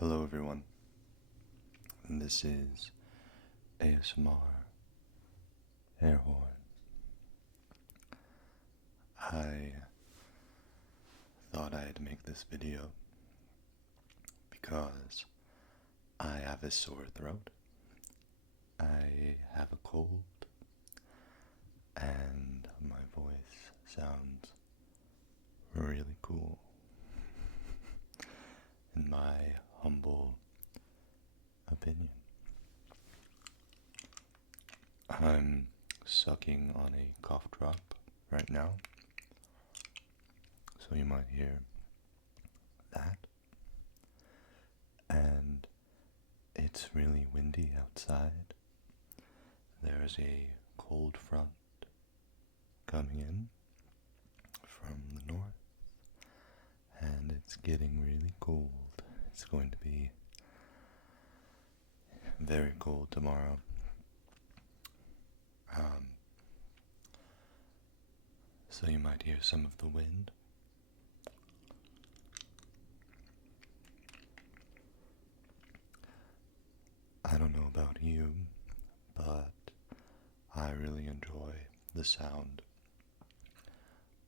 Hello everyone, this is ASMR Air Horn. I thought I'd make this video because I have a sore throat, I have a cold, and my voice sounds really cool. In my humble opinion. I'm sucking on a cough drop right now, so you might hear that. And it's really windy outside. There's a cold front coming in from the north, and it's getting really cold. It's going to be very cold tomorrow. So you might hear some of the wind. I don't know about you, but I really enjoy the sound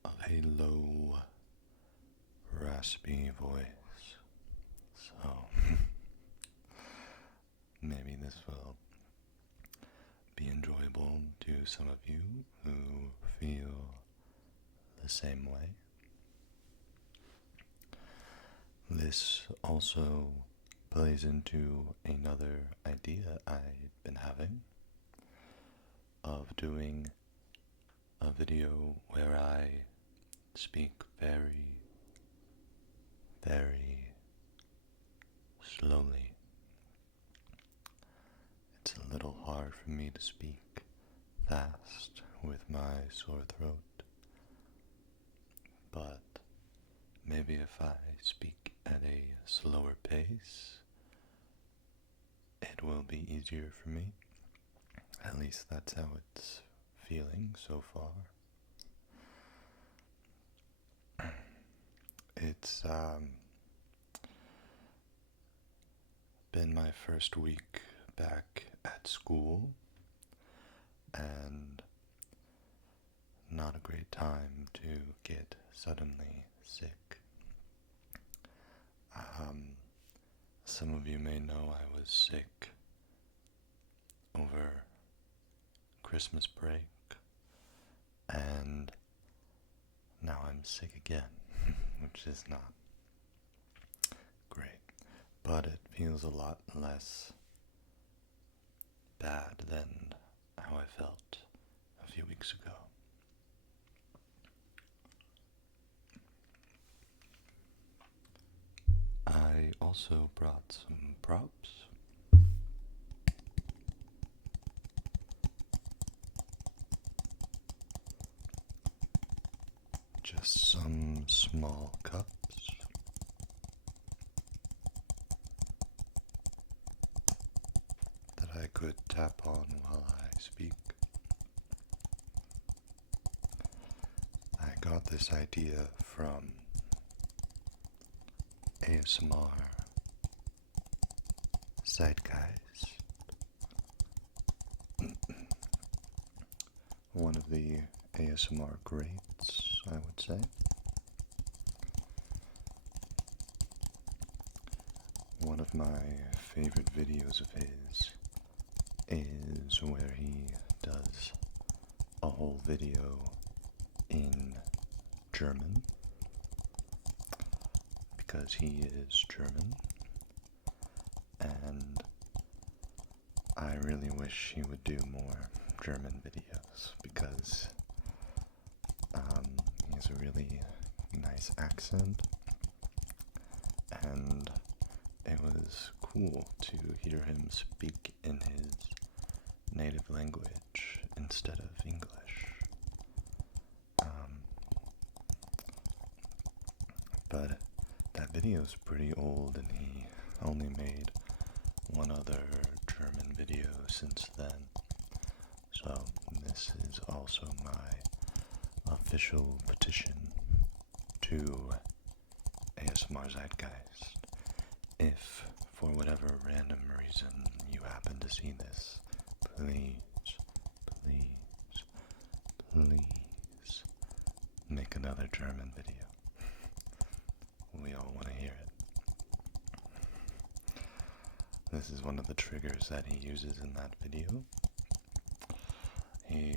of a low, raspy voice. So maybe this will be enjoyable to some of you who feel the same way. This also plays into another idea I've been having of doing a video where I speak very, very slowly. It's a little hard for me to speak fast with my sore throat, but maybe if I speak at a slower pace, it will be easier for me. At least that's how it's feeling so far. It's been my first week back at school, and not a great time to get suddenly sick. Some of you may know I was sick over Christmas break, and now I'm sick again, which is not great, but it feels a lot less bad than how I felt a few weeks ago. I also brought some props. Just some small cups. That I could tap on while I speak. I got this idea from ASMR Zeitgeist. One of the ASMR greats, I would say. One of my favorite videos of his is where he does a whole video in German, because he is German, and I really wish he would do more German videos, because he has a really nice accent, and it was cool to hear him speak in his native language instead of English. But that video is pretty old, and he only made one other German video since then. So this is also my official petition to ASMR Zeitgeist. If for whatever random reason you happen to see this, please, please, please make another German video. We all want to hear it. This is one of the triggers that he uses in that video. He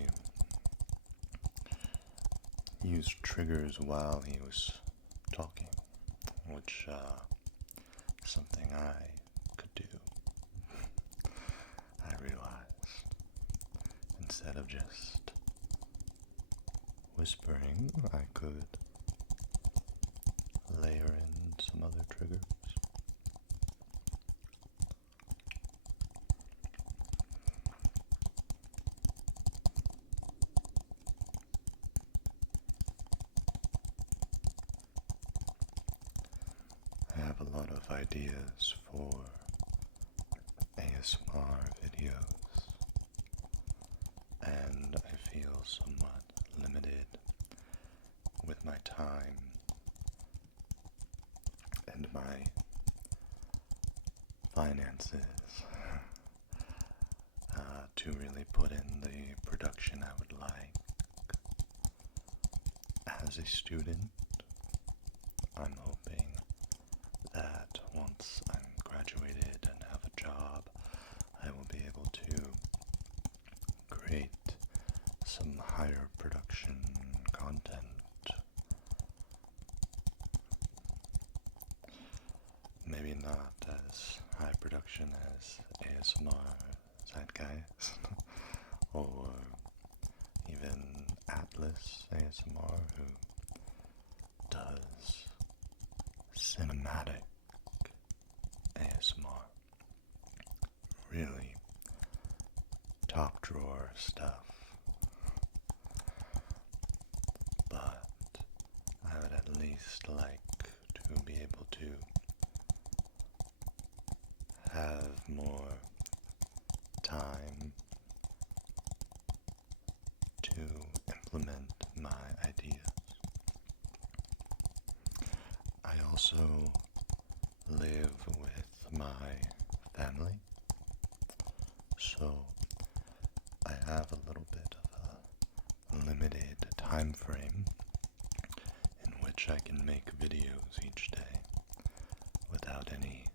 used triggers while he was talking, which is something I could do. I realized, instead of just whispering, I could layer in some other triggers. I have a lot of ideas for ASMR videos, and I feel somewhat limited with my time and my finances to really put in the production I would like. As a student, I'm hoping that once I'm graduated and have a job, I will be able to create some higher production content. Maybe not as high production as ASMR Zeitgeist or even Atlas ASMR, who does cinematic ASMR. Really top drawer stuff. But I would at least like to be able to have more time to implement my ideas. I also live with my family, so I have a little bit of a limited time frame in which I can make videos each day without any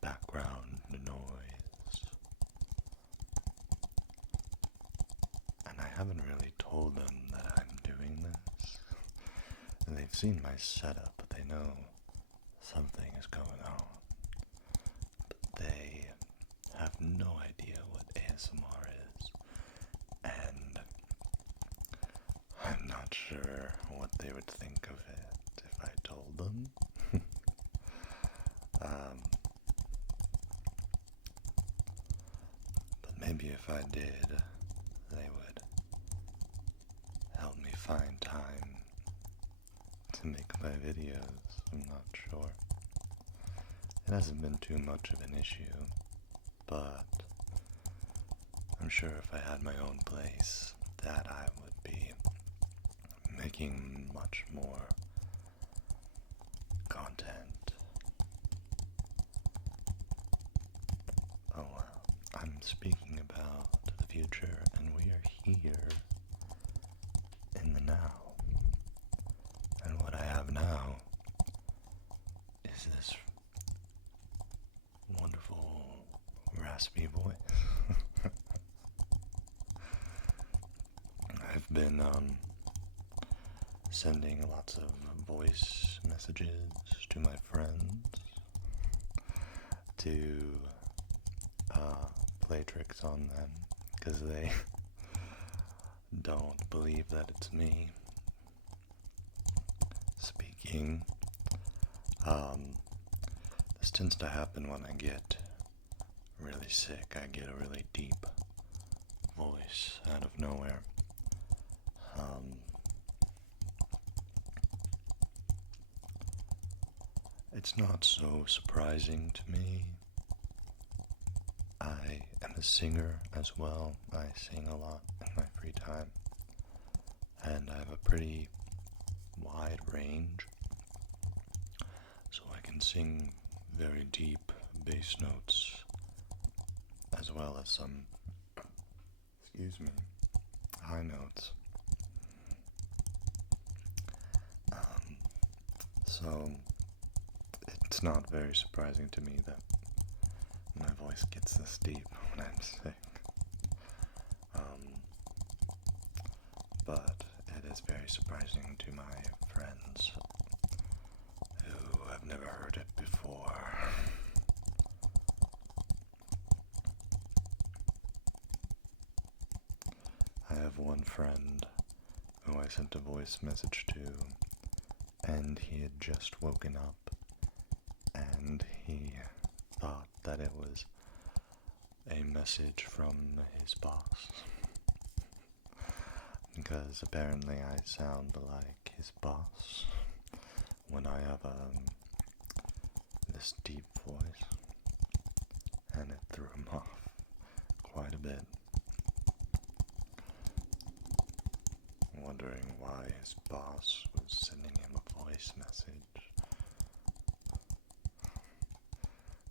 background noise. And I haven't really told them that I'm doing this. And they've seen my setup, but they know something is going on. But they have no idea what ASMR is. And I'm not sure what they would think of it if I told them. But maybe if I did, they would help me find time to make my videos. I'm not sure. It hasn't been too much of an issue, but I'm sure if I had my own place, that I would be making much more content. Oh well, I'm speaking about the future, and we are here in the now. And what I have now is this wonderful raspy voice. I've been sending lots of voice messages to my friends to play tricks on them, because they don't believe that it's me speaking. This tends to happen when I get really sick. I get a really deep voice out of nowhere. It's not so surprising to me. I am a singer as well. I sing a lot in my free time, and I have a pretty wide range, so I can sing very deep bass notes as well as some, high notes. So it's not very surprising to me that my voice gets this deep when I'm sick. But it is very surprising to my friends who have never heard it before. I have one friend who I sent a voice message to, and he had just woken up, and he thought that it was a message from his boss. Because apparently I sound like his boss when I have this deep voice, and it threw him off quite a bit. Wondering why his boss was sending him a voice message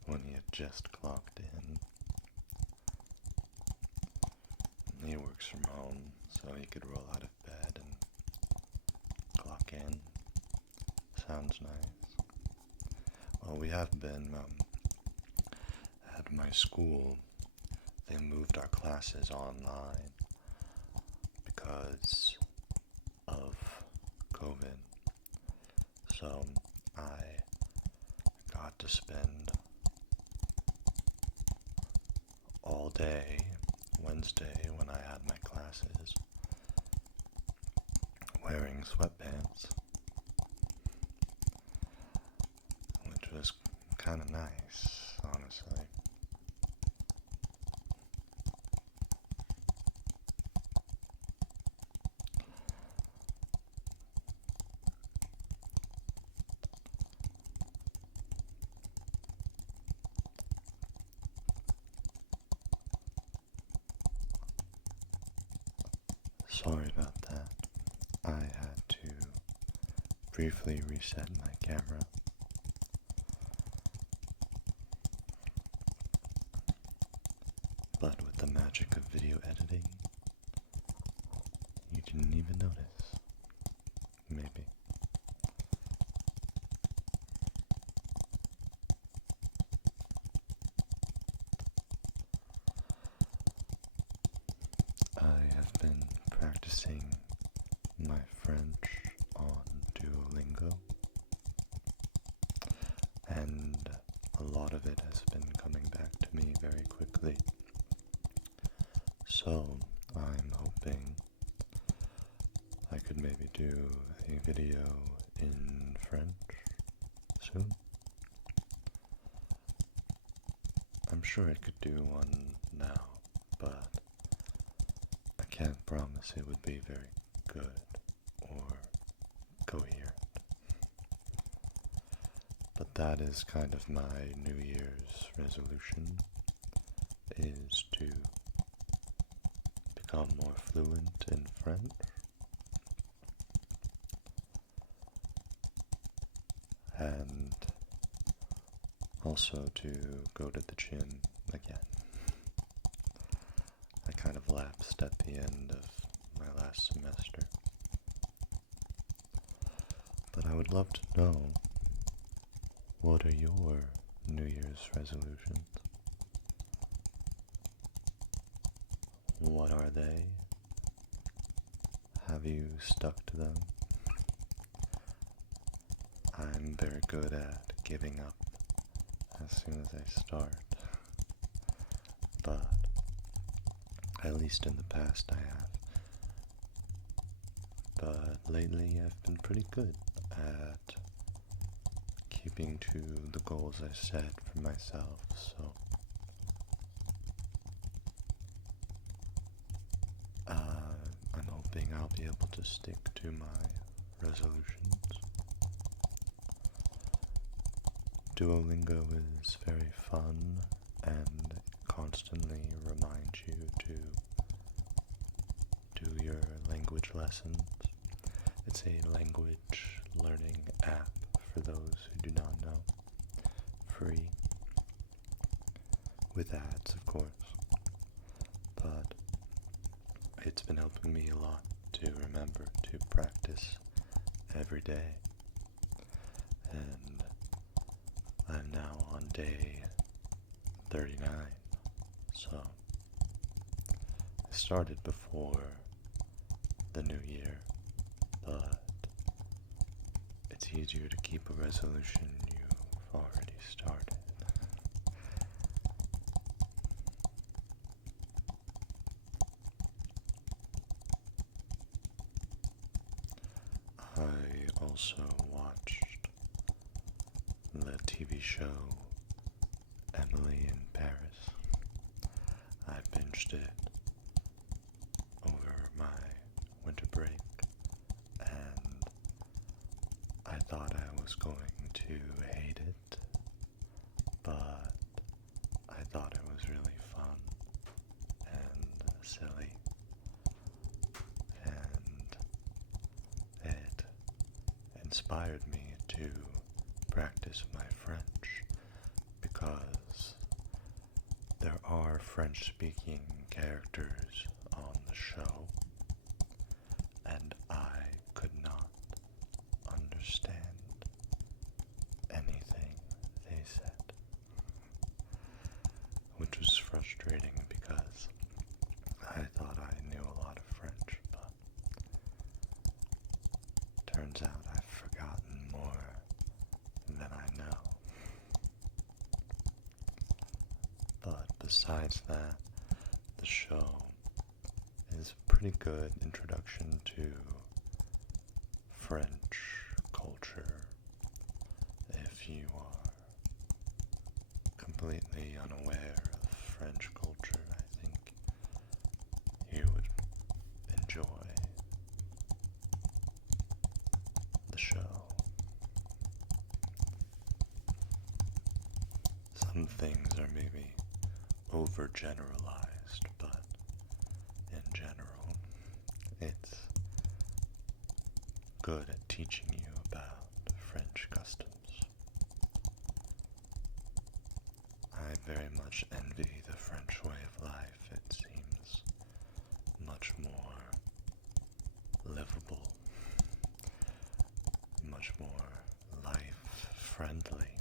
when he had just clocked in. He works from home, so he could roll out of bed and clock in. Sounds nice. Well, we have been, at my school, they moved our classes online because of COVID. So I got to spend all day Wednesday when I had my classes wearing sweatpants, which was kind of nice, honestly. Sorry about that. I had to briefly reset my camera. But with the magic of video editing, you didn't even notice. Maybe. I have been practicing my French on Duolingo, and a lot of it has been coming back to me very quickly. So I'm hoping I could maybe do a video in French soon. I'm sure I could do one now, but I can't promise it would be very good or coherent. But that is kind of my New Year's resolution, is to become more fluent in French. And also to go to the gym again. I kind of lapsed at the end of my last semester. But I would love to know, what are your New Year's resolutions? What are they? Have you stuck to them? I'm very good at giving up as soon as I start, but at least in the past I have. But lately I've been pretty good at keeping to the goals I set for myself, so I'm hoping I'll be able to stick to my resolutions. Duolingo is very fun and it constantly reminds you to do your language lessons. It's a language learning app for those who do not know. Free. with ads, of course, but it's been helping me a lot to remember to practice every day. And I'm now on day 39, so I started before the new year, but it's easier to keep a resolution you've already started. I also watched the TV show Emily in Paris. I binged it over my winter break, and I thought I was going to hate it, but I thought it was really fun and silly, and it inspired me to practice my French, because there are French-speaking characters on the show, and I could not understand anything they said, which was frustrating because I thought I knew a lot of French, but turns out I've forgotten more than I know. But besides that, the show is a pretty good introduction to French culture. If you are completely unaware of French culture, I think you would enjoy the show. Some things are maybe overgeneralized, but in general, it's good at teaching you about French customs. I very much envy the French way of life. It seems much more livable, much more life-friendly.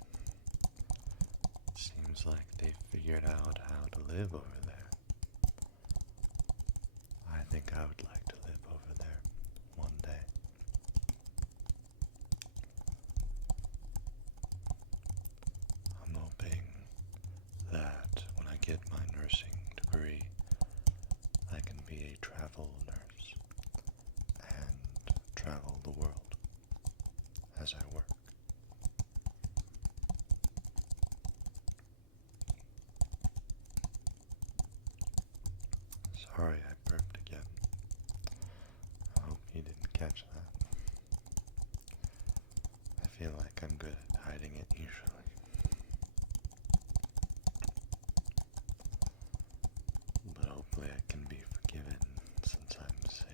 It seems like they've figured out how to live over there. I think I would like to live over there one day. I'm hoping that when I get my nursing degree, I can be a travel nurse and travel the world as I work. Sorry, I burped again. I hope you didn't catch that. I feel like I'm good at hiding it usually. But hopefully I can be forgiven since I'm sick.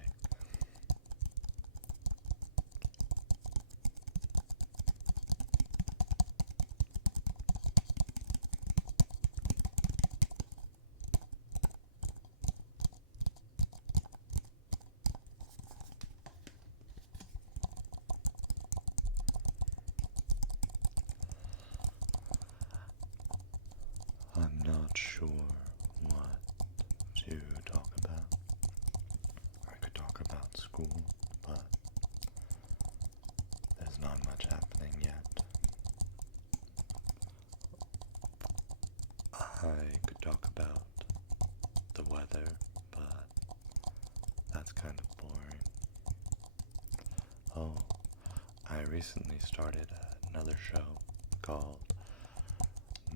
I'm not sure what to talk about. I could talk about school, but there's not much happening yet. I could talk about the weather, but that's kind of boring. Oh, I recently started another show called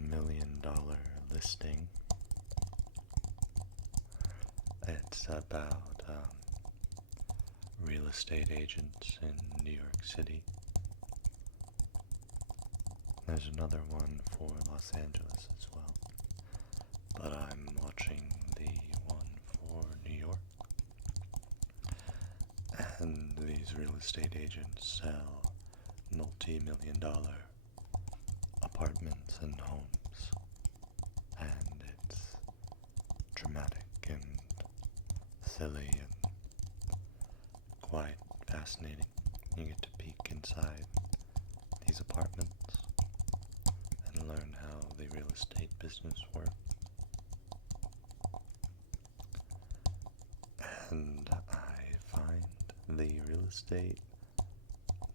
$1 Million Listing. It's about real estate agents in New York City. There's another one for Los Angeles as well, but I'm watching the one for New York. And these real estate agents sell multi-million-dollar apartments and homes, and silly and quite fascinating. You get to peek inside these apartments and learn how the real estate business works. And I find the real estate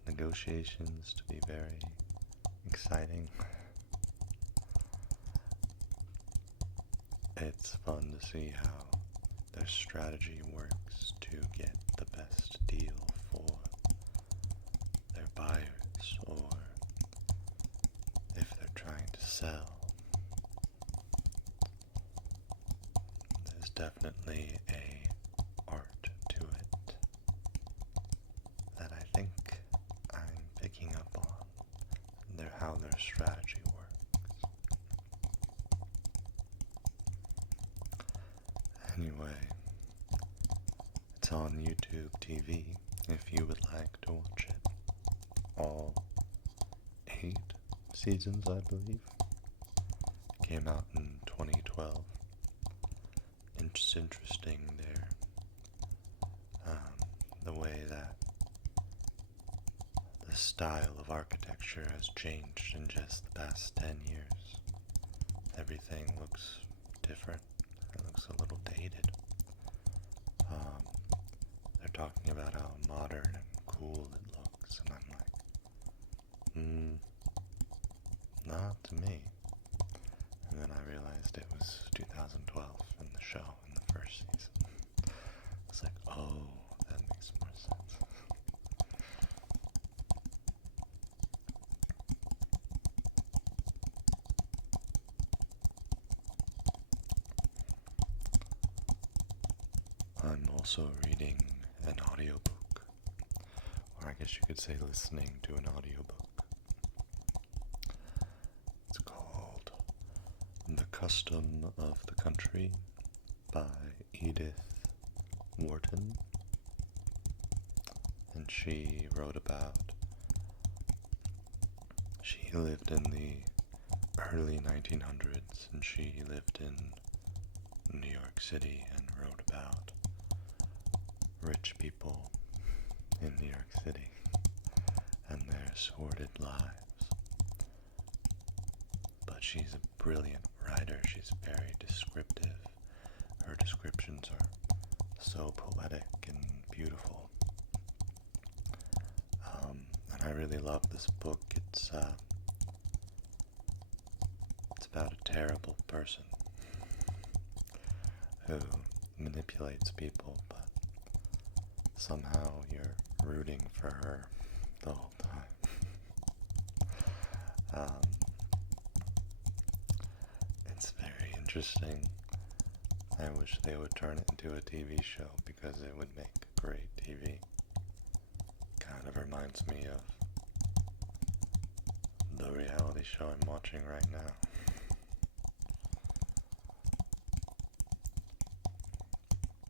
negotiations to be very exciting. It's fun to see how their strategy works to get the best deal for their buyers, or if they're trying to sell. There's definitely a art to it that I think I'm picking up on how their strategy works. Anyway, it's on YouTube TV if you would like to watch it. All 8 seasons, I believe. Came out in 2012. It's interesting there, the way that the style of architecture has changed in just the past 10 years. Everything looks different. It looks a little dated. They're talking about how modern and cool it looks, and I'm like, not to me. And then I realized it was 2012 in the show, in the first season. It's like, oh, that makes more sense. I'm also reading an audiobook, or I guess you could say listening to an audiobook. It's called The Custom of the Country by Edith Wharton, and she lived in the early 1900s, and she lived in New York City and wrote about rich people in New York City and their sordid lives. But she's a brilliant writer. She's very descriptive. Her descriptions are so poetic and beautiful. And I really love this book. It's about a terrible person who manipulates people, but somehow you're rooting for her the whole time. It's very interesting. I wish they would turn it into a TV show, because it would make great TV. Kind of reminds me of the reality show I'm watching right now.